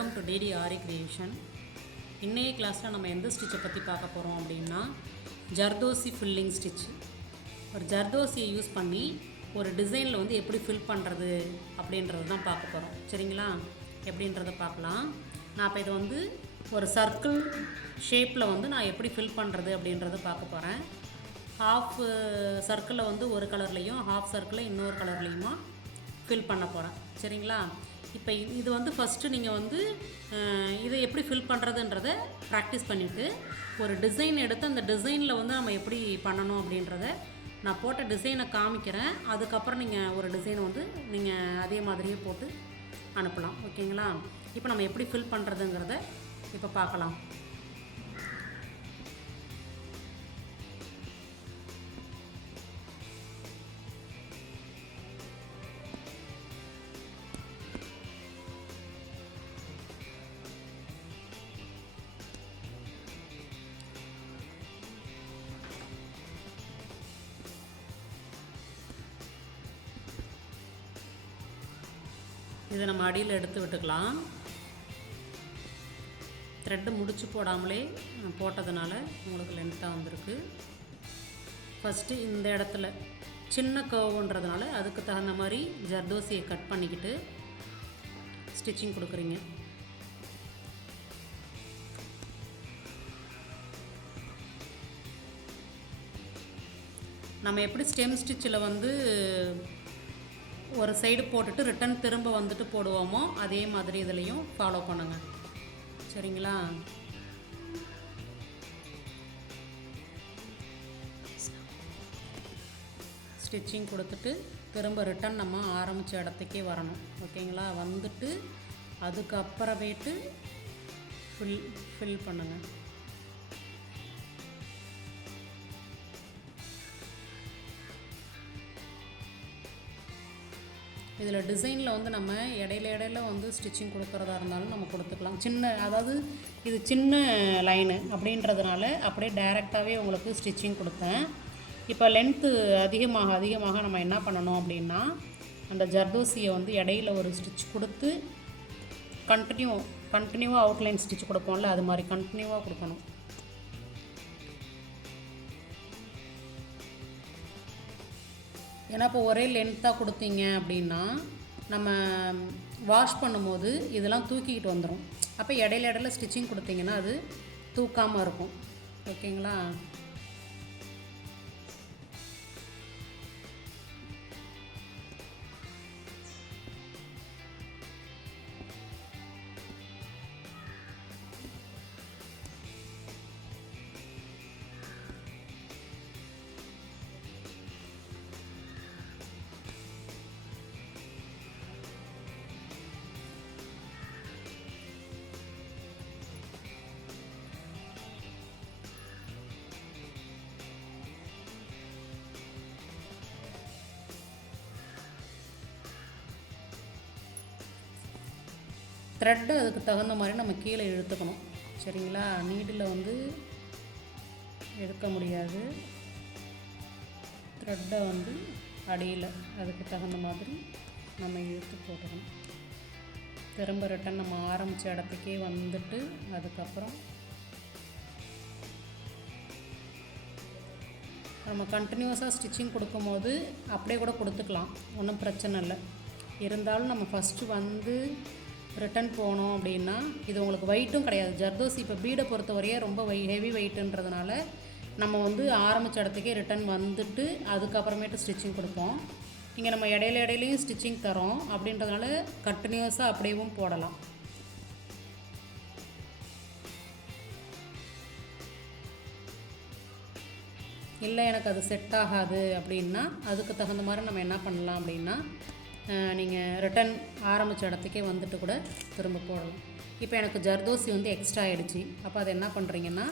Welcome to DD Aari creation. இன்றைய கிளாஸில் நம்ம எந்த ஸ்டிச்சை பற்றி பார்க்க போகிறோம் அப்படின்னா ஜர்தோசி ஃபில்லிங் ஸ்டிச். ஒரு ஜர்தோசியை யூஸ் பண்ணி ஒரு டிசைனில் வந்து எப்படி ஃபில் பண்ணுறது அப்படின்றது தான் பார்க்க போகிறோம். சரிங்களா? எப்படின்றத பார்க்கலாம். நான் இப்போ இது வந்து ஒரு சர்க்கிள் ஷேப்பில் வந்து நான் எப்படி ஃபில் பண்ணுறது அப்படின்றத பார்க்க போகிறேன். ஹாஃப் சர்க்கிளில் வந்து ஒரு கலர்லேயும் ஹாஃப் சர்க்கிளில் இன்னொரு கலர்லேயுமா ஃபில் பண்ண போகிறேன். சரிங்களா? இப்போ இது வந்து ஃபஸ்ட்டு நீங்கள் வந்து இதை எப்படி ஃபில் பண்ணுறதுன்றதை ப்ராக்டிஸ் பண்ணிவிட்டு ஒரு டிசைன் எடுத்து அந்த டிசைனில் வந்து நம்ம எப்படி பண்ணணும் அப்படின்றத நான் போட்ட டிசைனை காமிக்கிறேன். அதுக்கப்புறம் நீங்கள் ஒரு டிசைனை வந்து நீங்கள் அதே மாதிரியே போட்டு அனுப்பலாம். ஓகேங்களா? இப்போ நம்ம எப்படி ஃபில் பண்ணுறதுங்கிறத இப்போ பார்க்கலாம். இதை நம்ம அடியில் எடுத்து விட்டுக்கலாம். த்ரெட்டு முடிச்சு போடாமலே போட்டதுனால உங்களுக்கு லென்த்தாக வந்திருக்கு. ஃபஸ்ட்டு இந்த இடத்துல சின்ன கர்வுன்றதுனால அதுக்கு தகுந்த மாதிரி ஜர்தோசியை கட் பண்ணிக்கிட்டு ஸ்டிச்சிங் கொடுக்குறீங்க. நம்ம எப்படி ஸ்டெம் ஸ்டிச்சில் வந்து ஒரு சைடு போட்டுட்டு ரிட்டன் திரும்ப வந்துட்டு போடுவோமோ அதே மாதிரி இதுலேயும் ஃபாலோ பண்ணுங்கள். சரிங்களா? ஸ்டிச்சிங் கொடுத்துட்டு திரும்ப ரிட்டன் நம்ம ஆரம்பித்த இடத்துக்கே வரணும். ஓகேங்களா? வந்துட்டு அதுக்கப்புறமேட்டு ஃபில் பண்ணுங்கள். இதில் டிசைனில் வந்து நம்ம இடையில வந்து ஸ்டிச்சிங் கொடுக்குறதா இருந்தாலும் நம்ம கொடுத்துக்கலாம். அதாவது இது சின்ன லைனு அப்படின்றதுனால அப்படியே டைரெக்டாகவே உங்களுக்கு ஸ்டிச்சிங் கொடுத்தேன். இப்போ லென்த்து அதிகமாக நம்ம என்ன பண்ணணும் அப்படின்னா அந்த ஜர்தோசியை வந்து இடையில ஒரு ஸ்டிச் கொடுத்து கண்டினியூவாக அவுட்லைன் ஸ்டிச் கொடுப்போம்ல, அது மாதிரி கண்டினியூவாக கொடுக்கணும். ஏன்னா இப்போ ஒரே லென்த்தாக கொடுத்தீங்க அப்படின்னா நம்ம வாஷ் பண்ணும்போது இதெல்லாம் தூக்கிக்கிட்டு வந்துடும். அப்போ இடையில ஸ்டிச்சிங் கொடுத்தீங்கன்னா அது தூக்காமல் இருக்கும். ஓகேங்களா? த்ரெட்டு அதுக்கு தகுந்த மாதிரி நம்ம கீழே இழுத்துக்கணும். சரிங்களா? நீடில் வந்து எடுக்க முடியாது. த்ரெட்டை வந்து அடியில் அதுக்கு தகுந்த மாதிரி நம்ம இழுத்து போட்டுக்கணும். திரும்ப ரிட்டன் நம்ம ஆரம்பித்த இடத்துக்கே வந்துட்டு அதுக்கப்புறம் நம்ம கண்டினியூஸாக ஸ்டிச்சிங் கொடுக்கும்போது அப்படியே கூட கொடுத்துக்கலாம், ஒன்றும் பிரச்சனை இல்லை. இருந்தாலும் நம்ம ஃபஸ்ட்டு வந்து ரிட்டன் போனோம் அப்படின்னா இது உங்களுக்கு வெயிட்டும் கிடையாது. ஜர்தோசி இப்போ பீடை பொறுத்தவரையே ரொம்ப ஹெவி வெயிட்டுன்றதுனால நம்ம வந்து ஆரம்பித்த இடத்துக்கே ரிட்டன் வந்துட்டு அதுக்கப்புறமேட்டு ஸ்டிச்சிங் கொடுப்போம். இங்கே நம்ம இடையிலையும் ஸ்டிச்சிங் தரோம் அப்படின்றதுனால கண்டினியூஸாக அப்படியேவும் போடலாம். இல்லை எனக்கு அது செட் ஆகாது அப்படின்னா அதுக்கு தகுந்த மாதிரி நம்ம என்ன பண்ணலாம் அப்படின்னா நீங்கள் ரிட்டன் ஆரம்பித்த இடத்துக்கே வந்துட்டு கூட திரும்ப போடலாம். இப்போ எனக்கு ஜர்தோசி வந்து எக்ஸ்ட்ரா ஆகிடுச்சு. அப்போ அதை என்ன பண்ணுறீங்கன்னா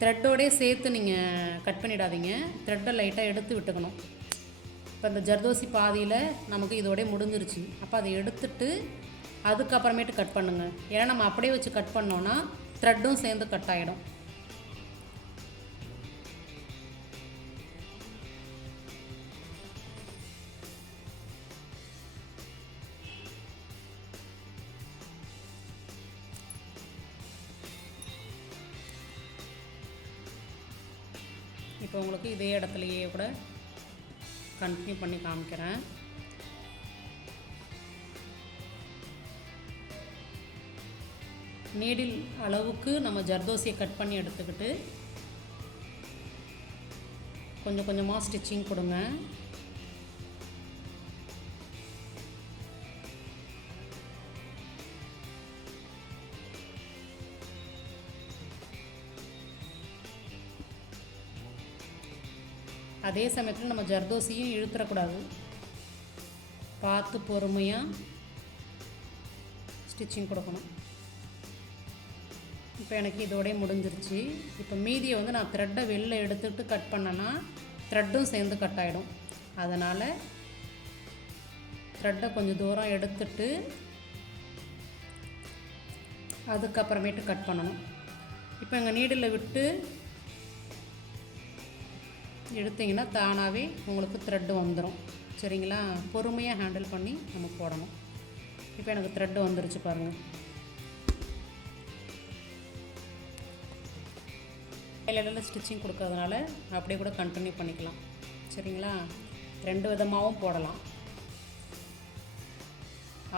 த்ரெட்டோடே சேர்த்து நீங்கள் கட் பண்ணிடாதீங்க. த்ரெட்டை லைட்டாக எடுத்து விட்டுக்கணும். இப்போ இந்த ஜர்தோசி பாதியில் நமக்கு இதோடய முடிஞ்சிருச்சு. அப்போ அதை எடுத்துட்டு அதுக்கப்புறமேட்டு கட் பண்ணுங்கள். ஏன்னா நம்ம அப்படியே வச்சு கட் பண்ணோன்னா த்ரெட்டும் சேர்ந்து கட் ஆகிடும். இப்போ உங்களுக்கு இதே இடத்துலையே கூட கண்டினியூ பண்ணி காமிக்கிறேன். நீடில் அளவுக்கு நம்ம ஜர்தோசியை கட் பண்ணி எடுத்துக்கிட்டு கொஞ்சம் கொஞ்சமாக ஸ்டிச்சிங் கொடுங்க. அதே சமயத்தில் நம்ம ஜர்தோசியும் இழுத்துறக்கூடாது, பார்த்து பொறுமையாக ஸ்டிச்சிங் கொடுக்கணும். இப்போ எனக்கு இதோடய முடிஞ்சிருச்சு. இப்போ மீதியை வந்து நான் த்ரெட்டை வெளில எடுத்துகிட்டு கட் பண்ணேன்னா த்ரெட்டும் சேர்ந்து கட் ஆகிடும். அதனால் த்ரெட்டை கொஞ்சம் தூரம் எடுத்துட்டு அதுக்கப்புறமேட்டு கட் பண்ணணும். இப்போ எங்கள் நீடில் விட்டு எடுத்திங்கன்னா தானாகவே உங்களுக்கு த்ரெட்டு வந்துடும். சரிங்களா? பொறுமையாக ஹேண்டில் பண்ணி நம்ம போடணும். இப்போ எனக்கு த்ரெட்டு வந்துருச்சு பாருங்கள். கையில ஸ்டிச்சிங் கொடுக்கறதுனால அப்படியே கூட கண்டினியூ பண்ணிக்கலாம். சரிங்களா? 2 விதமாகவும் போடலாம்.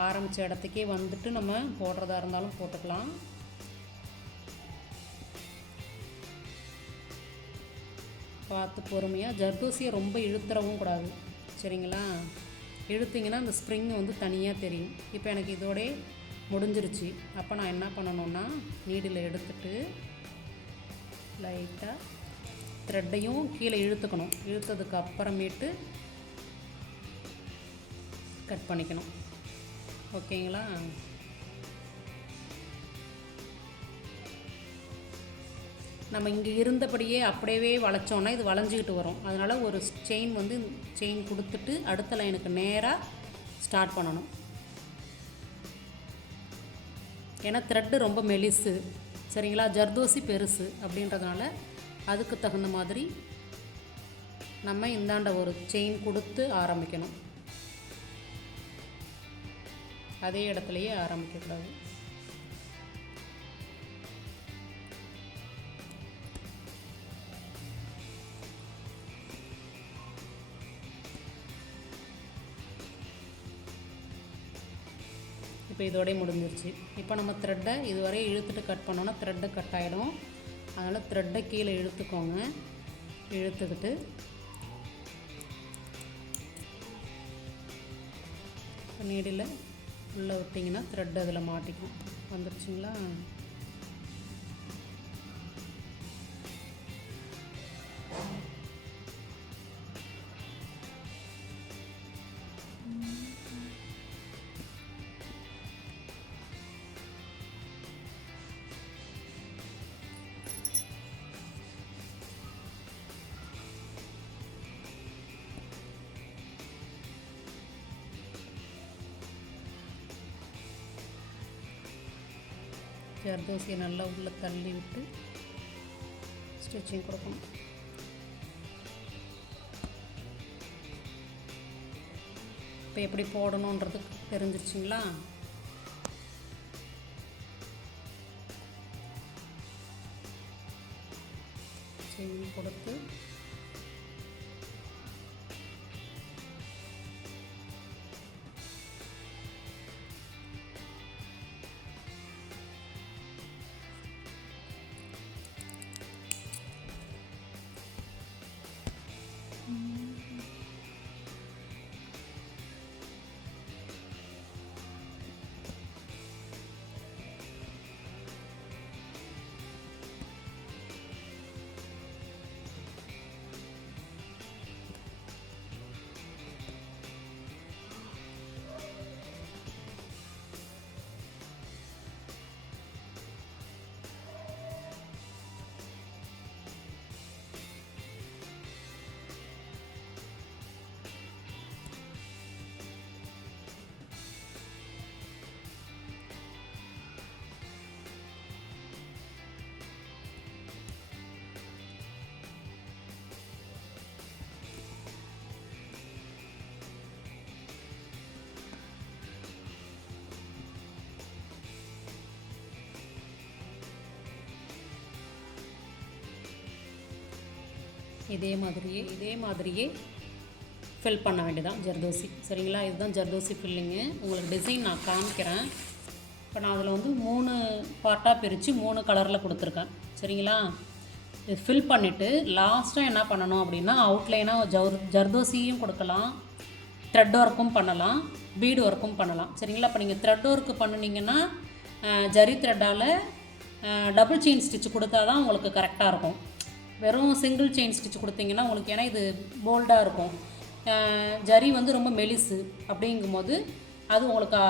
ஆரம்பித்த இடத்துக்கே வந்துட்டு நம்ம போடுறதா இருந்தாலும் போட்டுக்கலாம். பார்த்து பொறுமையாக, ஜர்தோசியை ரொம்ப இழுத்துறவும் கூடாது. சரிங்களா? இழுத்திங்கன்னா அந்த ஸ்ப்ரிங் வந்து தனியாக தெரியும். இப்போ எனக்கு இதோடே முடிஞ்சிருச்சு. அப்போ நான் என்ன பண்ணணுன்னா நீடில் எடுத்துட்டு லைட்டாக த்ரெட்டையும் கீழே இழுத்துக்கணும். இழுத்ததுக்கு அப்புறமேட்டு கட் பண்ணிக்கணும். ஓகேங்களா? நம்ம இங்கே இருந்தபடியே அப்படியே வளைச்சோன்னா இது வளைஞ்சிக்கிட்டு வரும். அதனால் ஒரு செயின் கொடுத்துட்டு அடுத்த லைனுக்கு நேராக ஸ்டார்ட் பண்ணணும். ஏன்னா த்ரெட்டு ரொம்ப மெலிசு. சரிங்களா? ஜர்தோசி பெருசு அப்படின்றதுனால அதுக்கு தகுந்த மாதிரி நம்ம இந்தாண்ட ஒரு செயின் கொடுத்து ஆரம்பிக்கணும். அதே இடத்துலையே ஆரம்பிக்கக்கூடாது. இப்போ இதோடய முடிஞ்சிருச்சு. இப்போ நம்ம த்ரெட்டை இதுவரை இழுத்துட்டு கட் பண்ணோன்னா த்ரெட்டை கட் ஆகிடும். அதனால் த்ரெட்டை கீழே இழுத்துக்கோங்க. இழுத்துக்கிட்டு நீடில் உள்ளே விட்டிங்கன்னா த்ரெட் அதில் மாட்டிக்கும். வந்துருச்சுங்களா? ஜர்தோசியை நல்லா உள்ளே தள்ளி விட்டு ஸ்டிச்சிங் கொடுக்கணும். இப்போ எப்படி போடணுன்றது தெரிஞ்சிருச்சிங்களா? செயின் கொடுத்து இதே மாதிரியே ஃபில் பண்ண வேண்டியதான் ஜர்தோசி. சரிங்களா, இதுதான் ஜர்தோசி ஃபில்லிங்கு. உங்களுக்கு டிசைன் நான் காமிக்கிறேன். இப்போ நான் அதில் வந்து 3 பார்ட்டாக பிரித்து 3 கலரில் கொடுத்துருக்கேன். சரிங்களா, இது ஃபில் பண்ணிவிட்டு லாஸ்ட்டாக என்ன பண்ணணும் அப்படின்னா அவுட்லைனாக ஜர்தோசியும் கொடுக்கலாம், த்ரெட் ஒர்க்கும் பண்ணலாம், பீடு ஒர்க்கும் பண்ணலாம். சரிங்களா, இப்போ நீங்கள் த்ரெட் ஒர்க்கு பண்ணினீங்கன்னா ஜரி த்ரெட்டால் டபுள் செயின் ஸ்டிச் கொடுத்தா தான் உங்களுக்கு கரெக்டாக இருக்கும். வெறும் சிங்கிள் செயின் ஸ்டிச் கொடுத்தீங்கன்னா உங்களுக்கு, ஏன்னா இது போல்டாக இருக்கும், ஜரி வந்து ரொம்ப மெலிசு, அப்படிங்கும்போது அது உங்களுக்கு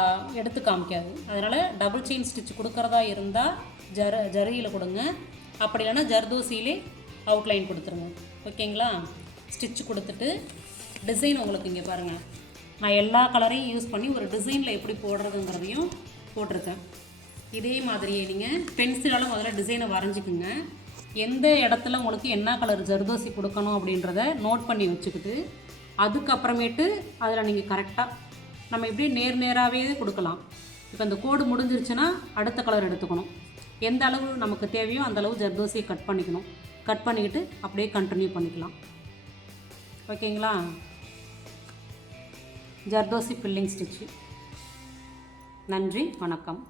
எடுத்து காமிக்காது. அதனால் டபுள் செயின் ஸ்டிச் கொடுக்குறதா இருந்தால் ஜரியில் கொடுங்க, அப்படி இல்லைன்னா ஜர்தோசியிலே அவுட்லைன் கொடுத்துருங்க. ஓகேங்களா, ஸ்டிச் கொடுத்துட்டு டிசைன் உங்களுக்கு இங்கே பாருங்கள், நான் எல்லா கலரையும் யூஸ் பண்ணி ஒரு டிசைனில் எப்படி போடுறதுங்கிறதையும் போட்டிருக்கேன். இதே மாதிரியே நீங்கள் பென்சிலால் முதல்ல டிசைனை வரைஞ்சிக்குங்க. எந்த இடத்துல உங்களுக்கு என்ன கலர் ஜர்தோசி கொடுக்கணும் அப்படின்றத நோட் பண்ணி வச்சுக்கிட்டு, அதுக்கப்புறமேட்டு அதில் நீங்கள் கரெக்டாக நம்ம இப்படியே நேராகவே கொடுக்கலாம். இப்போ இந்த கோடு முடிஞ்சிருச்சுன்னா அடுத்த கலர் எடுத்துக்கணும். எந்த அளவு நமக்கு தேவையோ அந்த அளவு ஜர்தோசியை கட் பண்ணிக்கணும். கட் பண்ணிக்கிட்டு அப்படியே கண்டினியூ பண்ணிக்கலாம். ஓகேங்களா, ஜர்தோசி ஃபில்லிங் ஸ்டிச்சு. நன்றி, வணக்கம்.